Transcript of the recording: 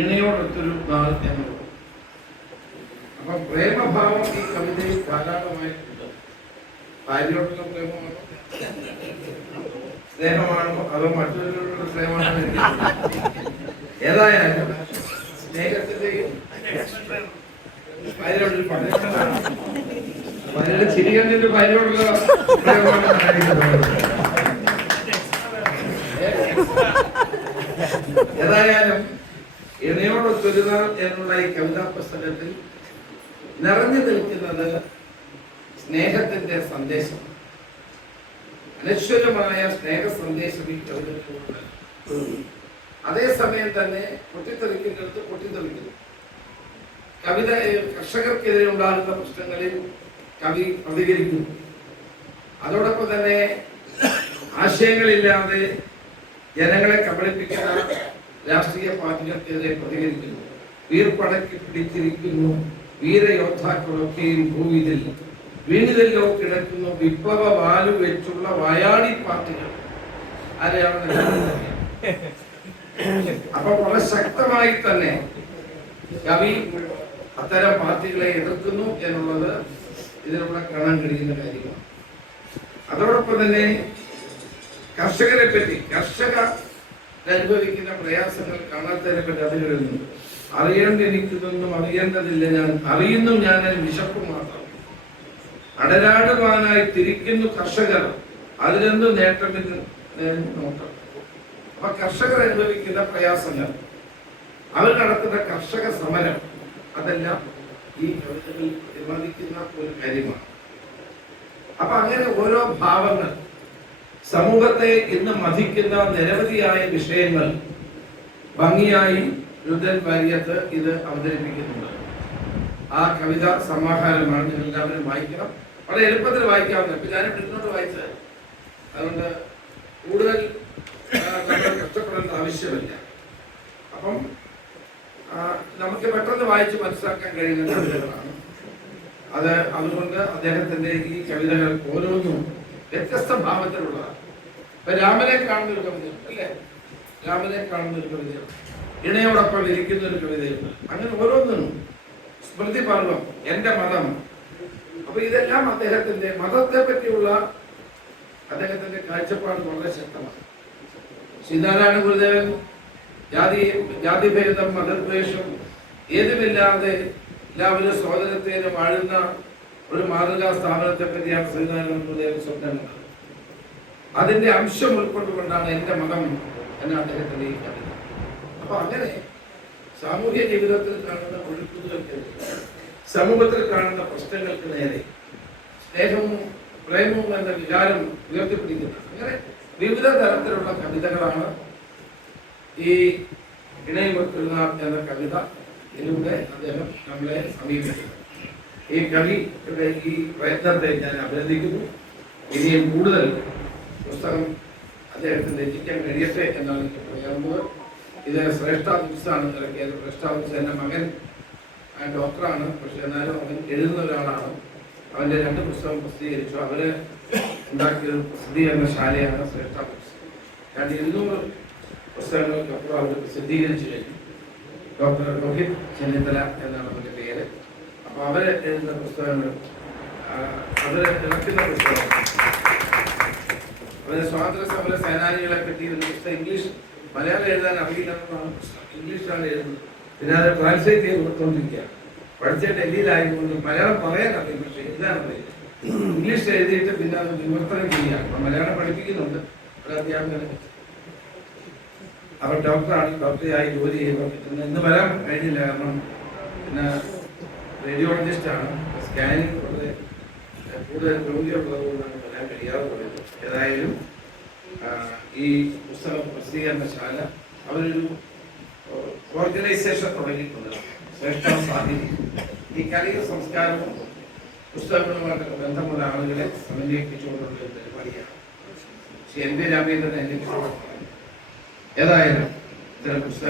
ഇണയോടൊത്തൊരു നാൾ എന്നുള്ളത്. അപ്പൊ പ്രേമഭാവം ഈ കവിതയിൽ ധാരാളമായിട്ടുണ്ട്. ഭാര്യയോടുള്ള പ്രേമമാണോ, സ്നേഹമാണോ, അതോ മറ്റൊരു സ്നേഹമാണോ? ഏതായാലും സ്നേഹത്തിന്റെയും ഭാര്യയോടൊരു ഭാര്യയുടെ ചിരികണ്ടിന്റെ ഭാര്യയോടുള്ള ഏതായാലും ഇണയോടൊത്തൊരു നാൾ എന്നുള്ള ഈ കവിതാ പുസ്തകത്തിൽ നിറഞ്ഞു നിൽക്കുന്നത് സ്നേഹത്തിന്റെ സന്ദേശം, അനശ്വരമായ സ്നേഹ സന്ദേശം ഈ കവിതയിലുണ്ട്. അതേസമയം തന്നെ പൊട്ടിത്തെറിക്കുന്നിടത്ത് പൊട്ടിത്തെറിക്കുന്നു. കവിത കർഷകർക്കെതിരെ ഉണ്ടാകുന്ന പ്രശ്നങ്ങളിൽ കവി പ്രതികരിക്കുന്നു. അതോടൊപ്പം തന്നെ ആശയങ്ങളില്ലാതെ ജനങ്ങളെ കബളിപ്പിക്കുന്ന രാഷ്ട്രീയ പാർട്ടികൾക്കെതിരെ പ്രതികരിക്കുന്നു. വീർപ്പടക്കി പിടിച്ചിരിക്കുന്നു വീരയോദ്ധാക്കളൊക്കെയും ഭൂവിതിൽ വീണിതല്ലോ കിടക്കുന്നു വിപ്ലവ വാലു വെച്ചുള്ള വായാടി പാർട്ടികൾ. ആരെയാണ്? അപ്പൊ വളരെ ശക്തമായി തന്നെ കവി അത്തരം പാർട്ടികളെ എതിർക്കുന്നു എന്നുള്ളത് ഇതിലൂടെ കാണാൻ കഴിയുന്ന കാര്യമാണ്. അതോടൊപ്പം തന്നെ കർഷകരെ പറ്റി, കർഷകർ അനുഭവിക്കുന്ന പ്രയാസങ്ങൾ കാണാത്തതിനെ പറ്റി അത് എഴുതുന്നുണ്ട്. അറിയേണ്ടിരിക്കുന്നൊന്നും അറിയേണ്ടതില്ല, ഞാൻ അറിയുന്നു ഞാൻ വിശപ്പ് മാത്രം. അടരാടുവാനായി തിരിക്കുന്നു കർഷകർ, അതിലെന്ത് നേട്ടമെന്ന് നോക്കാം. അപ്പൊ കർഷകർ അനുഭവിക്കുന്ന പ്രയാസങ്ങൾ, അവർ നടത്തുന്ന കർഷക സമരം, അതെല്ലാം ഈ കവിതകളിൽ പ്രതിപാദിക്കുന്ന ഒരു കാര്യമാണ്. അപ്പൊ അങ്ങനെ ഓരോ ഭാവങ്ങൾ, സമൂഹത്തെ ഇന്ന് മതിക്കുന്ന നിരവധിയായ വിഷയങ്ങൾ ഭംഗിയായി രുദ്രൻ വാര്യത്ത് ഇത് അവതരിപ്പിക്കുന്നുണ്ട്. ആ കവിത സമാഹാരമാണ്, നിങ്ങൾ എല്ലാവരും വായിക്കണം. വളരെ എളുപ്പത്തിൽ വായിക്കാവുന്ന, ഇപ്പൊ ഞാൻ ഇവിടുന്നോട് വായിച്ചത്, അതുകൊണ്ട് കൂടുതൽ നമ്മൾ കഷ്ടപ്പെടേണ്ട ആവശ്യമില്ല. അപ്പം നമുക്ക് പെട്ടെന്ന് വായിച്ച് മനസ്സിലാക്കാൻ കഴിയുന്ന കവിതകളാണ് അത്. അതുകൊണ്ട് അദ്ദേഹത്തിന്റെ ഈ കവിതകൾ ഓരോന്നും വ്യത്യസ്ത ഭാവത്തിലുള്ളതാണ്. ഇപ്പൊ രാമനെ കാണുന്ന ഒരു കവിതയുണ്ട്, അല്ലേ? രാമനെ കാണുന്ന ഒരു കവിതയുണ്ട്, ഇണയോടൊപ്പം ഇരിക്കുന്ന ഒരു കവിതയുണ്ട്. അങ്ങനെ ഓരോന്നിനും സ്മൃതി പർവം, എന്റെ മതം. അപ്പൊ ഇതെല്ലാം അദ്ദേഹത്തിന്റെ മതത്തെ പറ്റിയുള്ള അദ്ദേഹത്തിന്റെ കാഴ്ചപ്പാട് വളരെ ശക്തമാണ്. ശ്രീനാരായണ ഗുരുദേവൻ ജാതിഭേദം മതദ്വേഷം ഏതുമില്ലാതെ എല്ലാവരും സഹോദരത്തേന് വാഴുന്ന ഒരു മാതൃകാ സ്ഥാപനത്തെ പറ്റിയാണ് ശ്രീനാരായണ ഗുരുദേവൻ സ്വപ്നം കണ്ടത്. അതിന്റെ അംശം ഉൾക്കൊണ്ടുകൊണ്ടാണ് എന്റെ മതം എന്ന അദ്ദേഹത്തിന്റെ ഈ കവിത. അപ്പൊ അങ്ങനെ സാമൂഹ്യ ജീവിതത്തിൽ കാണുന്ന ഒഴുക്കുകൾക്കെതിരെ, സമൂഹത്തിൽ കാണുന്ന പ്രശ്നങ്ങൾക്ക് നേരെ സ്നേഹവും പ്രേമവും എന്ന വികാരം ഉയർത്തിപ്പിടിക്കുന്ന അങ്ങനെ വിവിധ തരത്തിലുള്ള കവിതകളാണ് ഈ ഇണയൊത്തൊരു നാൾ എന്ന കവിത ഇതിലൂടെ അദ്ദേഹം നമ്മളെ സമീപിക്കുന്നത്. ഈ കവിയുടെ ഈ പ്രയത്നത്തെ ഞാൻ അഭിനന്ദിക്കുന്നു. ഇനിയും കൂടുതൽ പുസ്തകം അദ്ദേഹത്തിന് രചിക്കാൻ കഴിയട്ടെ എന്നാണ് എനിക്ക് പറയാവുന്നത്. ഇത് ശ്രേഷ്ഠാബുക്സാണ് ഇറക്കിയത്. ശ്രേഷ്ഠാബുക്സ് എൻ്റെ മകൻ ഡോക്ടറാണ്, പക്ഷെ എന്നാലും അവൻ എഴുതുന്ന ഒരാളാണ്. അവൻ്റെ 2 പുസ്തകം പ്രസിദ്ധീകരിച്ചു. അവര് ഉണ്ടാക്കിയ പ്രസിദ്ധീകരണ ശാലയാണ് ശ്രേഷ്ഠാബുക്സ്. 200 പുസ്തകങ്ങൾക്കപ്പുറം അവർ പ്രസിദ്ധീകരിച്ചു കഴിഞ്ഞു. ഡോക്ടർ രോഹിത് ചെന്നിത്തല എന്നാണ് അവരുടെ പേര്. അപ്പൊ അവര് എഴുതുന്ന പുസ്തകങ്ങൾ, അവര് ഇറക്കുന്ന പുസ്തകം, അവര് സ്വാതന്ത്ര്യ സമര സേനാനികളെ പറ്റി ഒരു പുസ്തകം, ഇംഗ്ലീഷ് മലയാളം എഴുതാൻ അറിയില്ലെന്നാണ് പുസ്തകം, ഇംഗ്ലീഷിലാണ് എഴുതുന്നത്. പിന്നെ അത് ട്രാൻസ്ലേറ്റ് ചെയ്ത് കൊടുത്തോണ്ടിരിക്കുക. പഠിച്ച ഡൽഹിയിലായതുകൊണ്ട് മലയാളം പറയാൻ അറിയും, പക്ഷെ എഴുതാൻ അറിയില്ല. ഇംഗ്ലീഷ് എഴുതിയിട്ട് പിന്നെ അത് വിവർത്തനം ചെയ്യുക. അപ്പൊ മലയാളം പഠിപ്പിക്കുന്നുണ്ട് ഒരു അധ്യാപകനെ. അവർ ഡോക്ടറാണ്, ഡോക്ടറായി ജോലി ചെയ്തുകൊണ്ടിരിക്കുന്നത്. ഇന്ന് വരാൻ കഴിഞ്ഞില്ല, കാരണം പിന്നെ റേഡിയോളജിസ്റ്റ് ആണ്. സ്കാനിങ് കൂടുതൽ രോഗികളുള്ളതുകൊണ്ടാണ് വരാൻ കഴിയാതെ പോയത്. ഏതായാലും ഈ പുസ്തക പ്രസിദ്ധീകരണശാല അവരൊരു ഓർഗനൈസേഷൻ തുടങ്ങിയിട്ടുണ്ട്, ശ്രേഷ്ഠ സാഹിത്യം. ഈ കലിക സംസ്കാരവും പുസ്തകങ്ങളുമായിട്ട് ബന്ധമുള്ള ആളുകളെ സമന്വയിപ്പിച്ചുകൊണ്ടുള്ള ഒരു പരിപാടിയാണ്. ശ്രീ എൻ പി രാമേന്ദ്രൻ എന്നെ ഏതായാലും ഇത്തരം പുസ്തകം